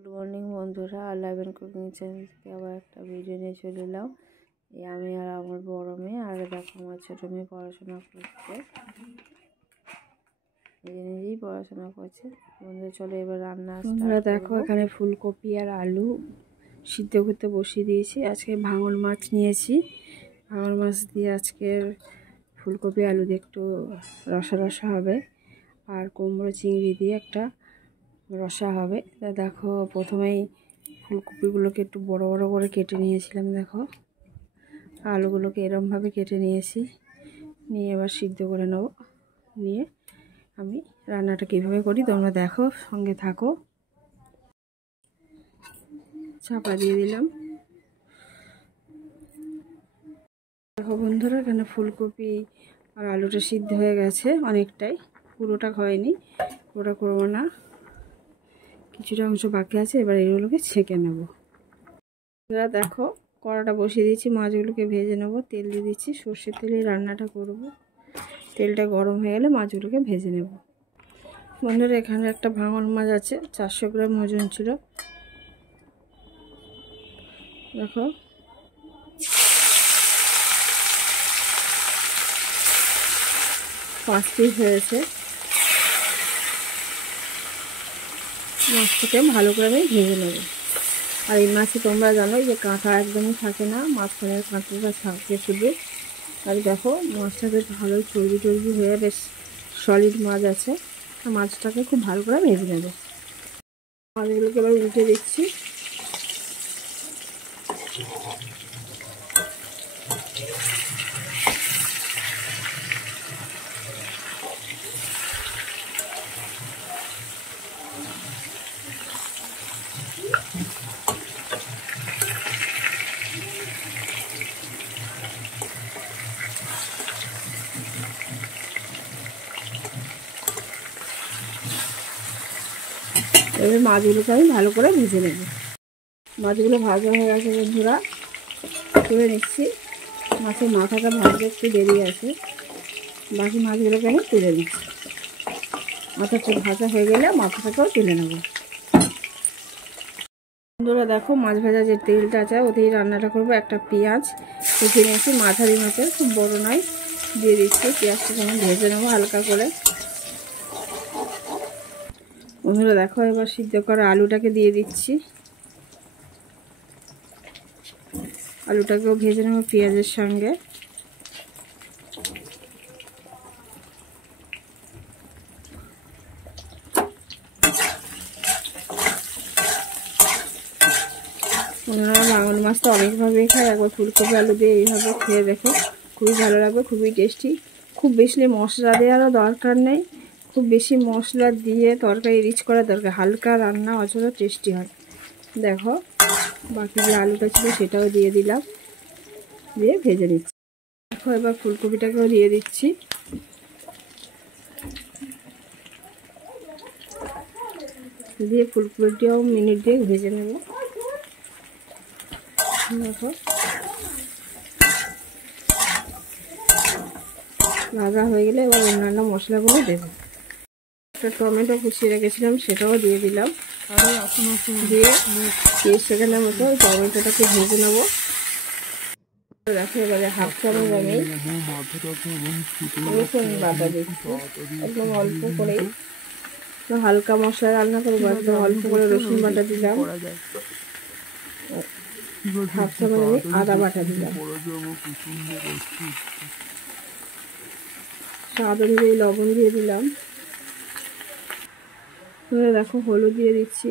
Good morning বন্ধুরা, live cooking channel থেকে আবার একটা ভিডিও নিয়ে চলে এলাম। আমি আর আমার বড় মেয়ে, আর দেখো আমার ছোটো মেয়ে পড়াশোনা করছে, নিজেই পড়াশোনা করছে। বন্ধুরা চলো এবার রান্না। বন্ধুরা দেখো এখানে ফুলকপি আর আলু সিদ্ধ করতে বসিয়ে দিয়েছি। আজকে ভাঙন মাছ নিয়েছি, ভাঙন মাছ দিয়ে আজকের ফুলকপি আলু দিয়ে একটু রসা রসা হবে, আর কুমড়ো চিংড়ি দিয়ে একটা রসা হবে। তা দেখো প্রথমেই ফুলকপিগুলোকে একটু বড় বড় করে কেটে নিয়েছিলাম, দেখো আলুগুলোকে এরমভাবে কেটে নিয়েছি, নিয়ে এবার সিদ্ধ করে নেব। নিয়ে আমি রান্নাটা কীভাবে করি তোমরা দেখো, সঙ্গে থাকো। চাপা দিয়ে দিলাম। দেখো বন্ধুরা এখানে ফুলকপি আর আলুটা সিদ্ধ হয়ে গেছে অনেকটাই, পুরোটা হয়নি, পুরোটা করবো না, কিছুটা অংশ বাকি আছে। এবার এগুলোকে ছেঁকে নেব। এবার দেখো কড়াটা বসিয়ে দিয়েছি, মাছগুলোকে ভেজে নেব। তেল দিয়ে দিচ্ছি, সর্ষের তেলে রান্নাটা করব। তেলটা গরম হয়ে গেলে মাছগুলোকে ভেজে নেব। বন্ধুরা এখানে একটা ভাঙন মাছ আছে, 400 গ্রাম ওজন ছিল। দেখো 5 পিস হয়েছে। মাছটাকে ভালো করে আমি ভেজে নেব। আর এই মাছে তোমরা জানো যে কাঁটা একদমই থাকে না, মাঝখানের কাঁটাটা থাকে শুধু। আর দেখো মাছটা বেশ ভালোই চর্বি টর্বি হয়ে বেশ সলিড মাছ আছে। মাছটাকে খুব ভালো করে ভেজে নেব। মাছগুলোকে এবার উল্টে দিচ্ছি। এবার মাছগুলোকে আমি ভালো করে ভেজে নেব। মাছগুলো ভাজা হয়ে গেছে বন্ধুরা, তুলে নিচ্ছি। মাছের মাথাটা ভাজতে একটু দেরি আছে, বাকি মাছগুলোকে আমি তুলে নিচ্ছি। মাথাটা ভাজা হয়ে গেলে মাথাটাকেও তুলে নেব। বন্ধুরা দেখো মাছ ভাজা যে তেলটা আছে ওতেই রান্নাটা করবো। একটা পেঁয়াজ কুচিয়ে নিয়েছি, মাঝারি মাছের, খুব বড় নয়, দিয়ে দিচ্ছি। পেঁয়াজটাকে আমি ভেজে নেবো হালকা করে। বন্ধুরা দেখো এবার সিদ্ধ করা আলুটাকে দিয়ে দিচ্ছি। আলুটাকেও ভেজে নেবো পেঁয়াজের সঙ্গে। ওনারা ভাঙন মাছটা অনেকভাবেই খায়, একবার ফুলকপি আলু দিয়ে এইভাবে খেয়ে দেখো, খুবই ভালো লাগবে, খুবই টেস্টি। খুব বেশি মশলা দেওয়ারও দরকার নেই, খুব বেশি মশলা দিয়ে তরকারি রিচ করার দরকার, হালকা রান্না অযথা টেস্টি হয়। দেখো বাকি যে আলুটা ছিল সেটাও দিয়ে দিলাম, দিয়ে ভেজে নিচ্ছি। দেখো এবার ফুলকপিটাকেও দিয়ে দিচ্ছি। দিয়ে ফুলকপিটাও মিনিট দিয়ে ভেজে নেব। দেখো ভাজা হয়ে গেলে এবার অন্যান্য মশলাগুলো দেবো। একটা টমেটো কুচিয়ে রেখেছিলাম সেটাও দিয়ে দিলাম, দিয়ে 30 সেকেন্ডের মতো টমেটোটাকে ভেজে নেবো। দেখো এবারে হাফ চামচ আমি রসুন বাটা দিচ্ছি, একদম অল্প করেই, হালকা মশলা রান্না করবো, একদম অল্প করে রসুন বাটা দিলাম। হাফ চামচ আমি আদা বাটা দিলাম। স্বাদ অনুযায়ী লবণ দিয়ে দিলাম। দেখো হলুদ দিয়ে দিচ্ছি,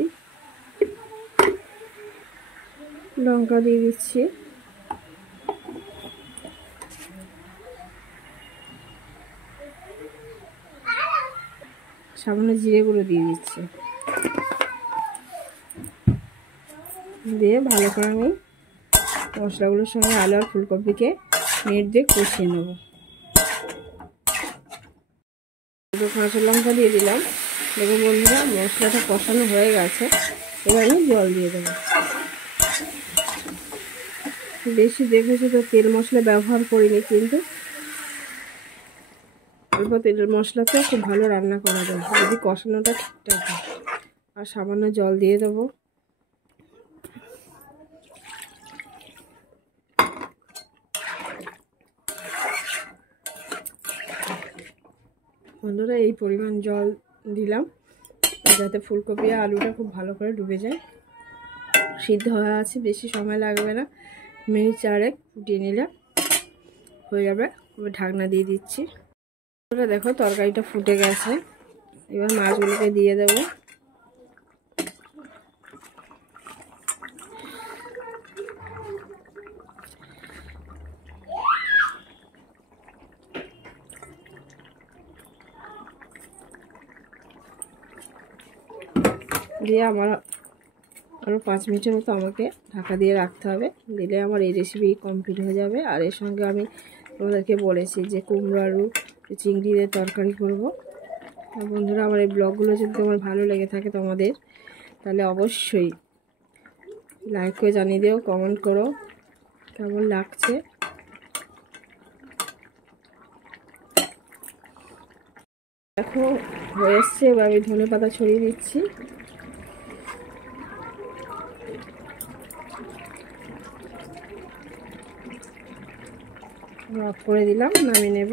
লঙ্কা দিয়ে দিচ্ছি, সামান্য জিরে গুঁড়ো দিয়ে দিচ্ছি। দিয়ে ভালো করে আমি মশলাগুলোর সঙ্গে আলু আর ফুলকপিকে নেড়ে দিয়ে কষিয়ে নেব। দুটো কাঁচা লঙ্কা দিয়ে দিলাম। দেখো বন্ধুরা মশলাটা কষানো হয়ে গেছে, এবার আমি জল দিয়ে দেবো। বেশি দেখেছি তো তেল মশলা ব্যবহার করিনি, কিন্তু অল্প তেল মশলাতে খুব ভালো রান্না করা যায় যদি কষানোটা ঠিকঠাক হয়। আর সামান্য জল দিয়ে দেবো। বন্ধুরা এই পরিমাণ জল দিলাম যাতে ফুলকপি আর আলুটা খুব ভালো করে ডুবে যায়। সিদ্ধ হয়ে আছে, বেশি সময় লাগবে না, মিনিট 4 ফুটিয়ে নিলে হয়ে যাবে। ঢাকনা দিয়ে দিচ্ছি। দেখো তরকারিটা ফুটে গেছে, এবার মাছগুলোকে দিয়ে দেবো। দিয়ে আমার আরও 5 মিনিটের মতো আমাকে ঢাকা দিয়ে রাখতে হবে, দিলে আমার এই রেসিপি কমপ্লিট হয়ে যাবে। আর এর সঙ্গে আমি তোমাদেরকে বলেছি যে কুমড়ো আলু চিংড়ি দিয়ে তরকারি করব। বন্ধুরা আমার এই ব্লগগুলো যদি তোমার ভালো লেগে থাকে তোমাদের, তাহলে অবশ্যই লাইক করে জানিয়ে দিও, কমেন্ট করো কেমন লাগছে। দেখো হয়ে এসছে, এবার আমি ধনে পাতা ছড়িয়ে দিচ্ছি। অফ করে দিলাম, নামিয়ে নেব।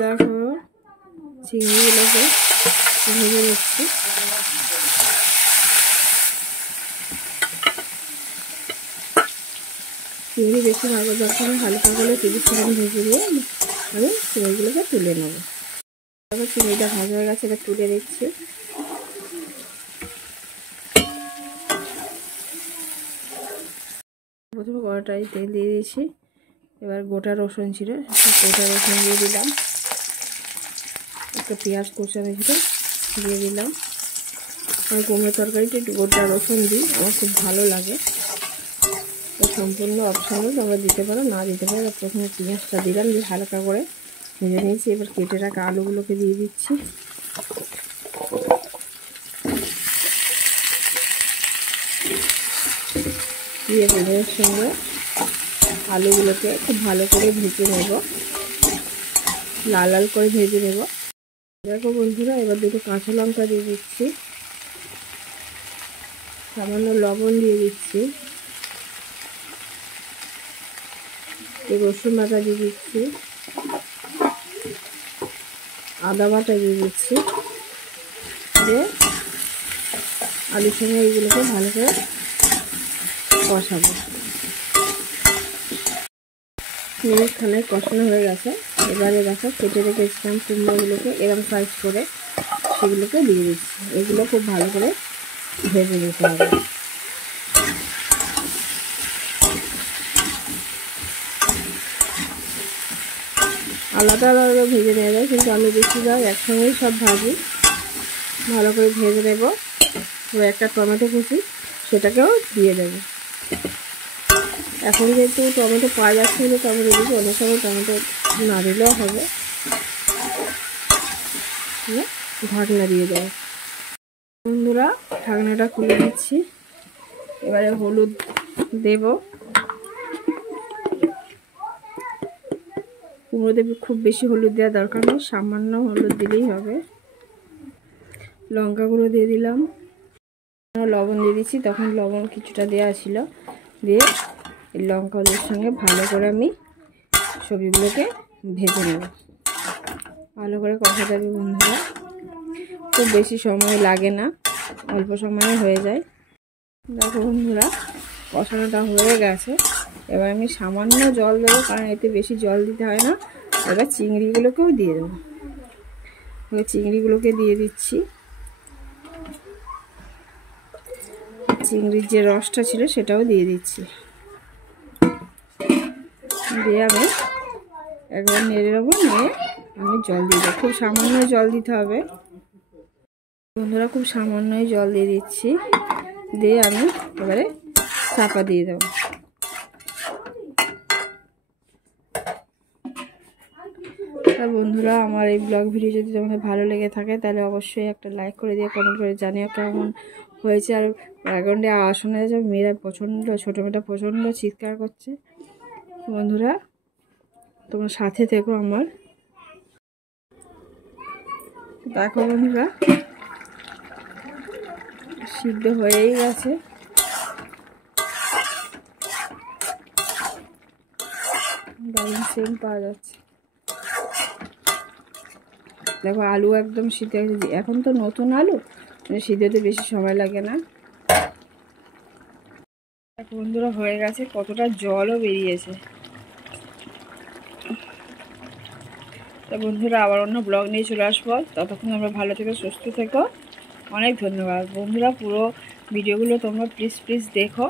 দেখো চিংড়িগুলোকে ভেজে নিচ্ছি। চিংড়ি বেশি ভালো দরকার, হালকা করে 30 সেকেন্ড ভেজে দিয়ে আমি চিংড়িগুলোকে তুলে নেব। দেখো চিংড়িটা ভাজা হয়ে গেছে, এবার তুলে দিচ্ছি। প্রথমে কড়াইটায় তেল দিয়ে দিয়েছি, এবার গোটা রসুন ছিল, গোটা রসুন দিয়ে দিলাম। একটা পেঁয়াজ কুচানো ছিল দিয়ে দিলাম। আমি কুমড়ো তরকারিতে একটু গোটা রসুন দিই, আমার খুব ভালো লাগে। সম্পূর্ণ অপশনাল, তোমরা দিতে পারো না দিতে পারো। প্রথমে পেঁয়াজটা দিলাম, দিয়ে হালকা করে ভেজে নিয়েছি। এবার কেটে রাখা আলুগুলোকে দিয়ে দিচ্ছি। দিয়ে পেঁয়াজের সঙ্গে আলুগুলোকে খুব ভালো করে ভেজে নেব, লাল লাল করে ভেজে নেব। দেখো বন্ধুরা এবার দুটো কাঁচা লঙ্কা দিয়ে দিচ্ছি, সামান্য লবণ দিয়ে দিচ্ছি, রসুন বাটা দিয়ে দিচ্ছি, আদা বাটা দিয়ে দিচ্ছি। দিয়ে আলুর সঙ্গে এইগুলোকে ভালো করে কষাবো। মিনিট খানেক কষানো হয়ে গেছে। এবারে দেখো কেটে রেখেছিলাম কুমড়োগুলোকে এরকম সাইজ করে সেগুলোকে দিয়ে দিচ্ছি। এগুলো খুব ভালো করে ভেজে নিতে হবে। আলাদা আলাদা ভেজে নেওয়া যায়, কিন্তু আমি বেশিরভাগ একসঙ্গেই সব ভাজি। ভালো করে ভেজে নেব। একটা টমেটো কুচি সেটাকেও দিয়ে দেবো। এখন যেহেতু টমেটো পাওয়া যাচ্ছে না, টমেটো দিচ্ছি, অনেক সময় টমেটো না দিলেও হবে। ঢাকনা দিয়ে দেবো। বন্ধুরা ঢাকনাটা খুলে দিচ্ছি। এবারে হলুদ দেব। কুমড়ো দেবে, খুব বেশি হলুদ দেওয়ার দরকার নেই, সামান্য হলুদ দিলেই হবে। লঙ্কা গুঁড়ো দিয়ে দিলাম, লবণ দিয়ে দিচ্ছি, তখন লবণ কিছুটা দেওয়া ছিল। দিয়ে এই লঙ্কাগুলোর সঙ্গে ভালো করে আমি সবজিগুলোকে ভেজে নেব। ভালো করে কষাতে হবে বন্ধুরা, খুব বেশি সময় লাগে না, অল্প সময়ে হয়ে যায়। দেখো বন্ধুরা কষানোটা হয়ে গেছে। এবার আমি সামান্য জল দেবো, কারণ এতে বেশি জল দিতে হয় না। এবার চিংড়িগুলোকেও দিয়ে দেবো। এবার চিংড়িগুলোকে দিয়ে দিচ্ছি। চিংড়ির যে রসটা ছিল সেটাও দিয়ে দিচ্ছি। দিয়ে আমি একবার নেড়ে নেবো, নিয়ে আমি জল দিয়ে দেবো। খুব সামান্য জল দিতে হবে বন্ধুরা, খুব সামান্যই জল দিয়ে দিচ্ছি। দিয়ে আমি এবারে চাপা দিয়ে দেবো। বন্ধুরা আমার এই ব্লগ ভিডিও যদি তোমাদের ভালো লেগে থাকে তাহলে অবশ্যই একটা লাইক করে দিয়ে কমেন্ট করে জানিও কেমন হয়েছে। আর ব্যাকগ্রাউন্ডে আওয়াজ শোনা যাচ্ছে, মেয়েরা প্রচণ্ড, ছোটো মেয়েটা প্রচণ্ড চিৎকার করছে। বন্ধুরা তোমার সাথে থেকো আমার। দেখো বন্ধুরা সিদ্ধ হয়েই গেছে। দারুণ সেন্ট পাওয়া যাচ্ছে। দেখো আলু একদম সিদ্ধ হয়ে গেছে। এখন তো নতুন আলু, সিদ্ধ হতে বেশি সময় লাগে না। দেখো বন্ধুরা হয়ে গেছে, কতটা জলও বেরিয়েছে। তো বন্ধুরা আবার অন্য ব্লগ নিয়ে চলে আসবো। ততক্ষণ আমরা ভালো থেকো, সুস্থ থেকো। অনেক ধন্যবাদ বন্ধুরা। পুরো ভিডিওগুলো তোমরা প্লিজ দেখো।